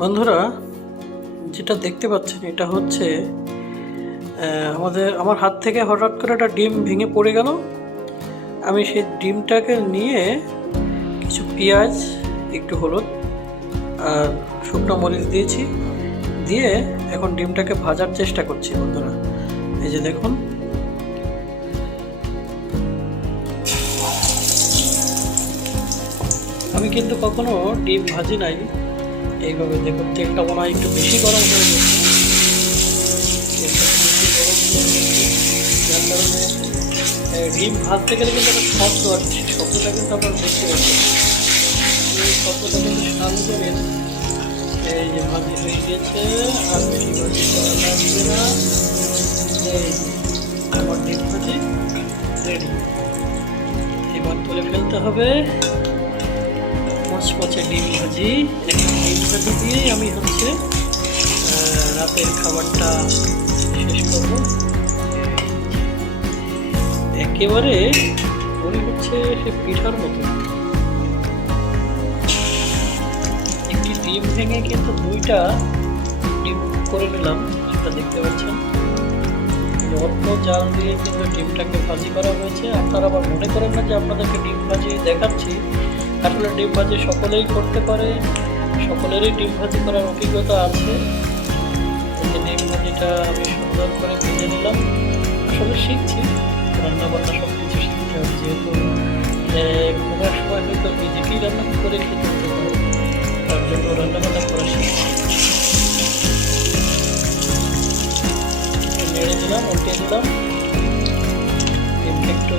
বন্ধুরা, যেটা দেখতে পাচ্ছেন এটা হচ্ছে আমার হাত থেকে হঠাৎ করে একটা ডিম ভেঙে পড়ে গেল। আমি সেই ডিমটাকে নিয়ে কিছু পেঁয়াজ, একটু হলুদ আর শুকনো মরিচ দিয়েছি, দিয়ে এখন ডিমটাকে ভাজার চেষ্টা করছি। বন্ধুরা, এই যে দেখুন, আমি কিন্তু কখনো ডিম ভাজি নাই এইভাবে। দেখুন, তেলটা মনে হয় একটু বেশি গরম হয়ে গেছে। যার কারণে ডিম ভাজতে গেলে কিন্তু একটা শব্দ আছে, সেই শব্দটা কিন্তু আপনারা দেখতে পাচ্ছেন। এই শব্দটা কিন্তু সামনের এই যে ভাজি হয়ে গেছে, আর বেশি ভাজি করা লাগবে না। এই আমার ডিম ভাজি রেডি। এবার তুলে ফেলতে হবে মচমচে ডিম ভাজি। একটা ডিম ভাজি দিয়েই আমি রাতের খাবারটা শেষ করব। একেবারে মনে হচ্ছে সে পিঠার মতো। একটি ডিম ভেঙে কিন্তু দুইটা ডিম করে নিলাম, সেটা দেখতে পাচ্ছেন। অল্প জাল দিয়ে কিন্তু ডিমটাকে ভাজি করা হয়েছে। আপনারা আবার মনে করেন না যে আপনাদেরকে ডিম ভাজি দেখাচ্ছি। আসলে ডিম ভাজি সকলেই করতে পারে, সকলেরই ডিম ভাজি করার অভিজ্ঞতা আছে। ডিম ভাজিটা আমি সুন্দর করে ভেজে নিলাম। আসলে শিখছি, রান্নাবান্না সব কিছু শিখতে হবে, যেহেতু কোনো এক সময় হয়তো নিজেকেই রান্না করে খেতে হতে পারে, তার জন্য রান্নাবান্না করা শিখছি। নেড়ে দিলাম, উল্টে দিলাম। ডিমটা একটু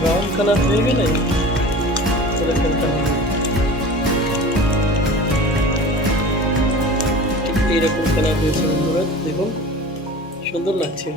ব্রাউন কালার হয়ে গেলে তুলে ফেলতে হবে। ঠিক এইরকম কালার হয়েছে বন্ধুরা, দেখুন সুন্দর লাগছে।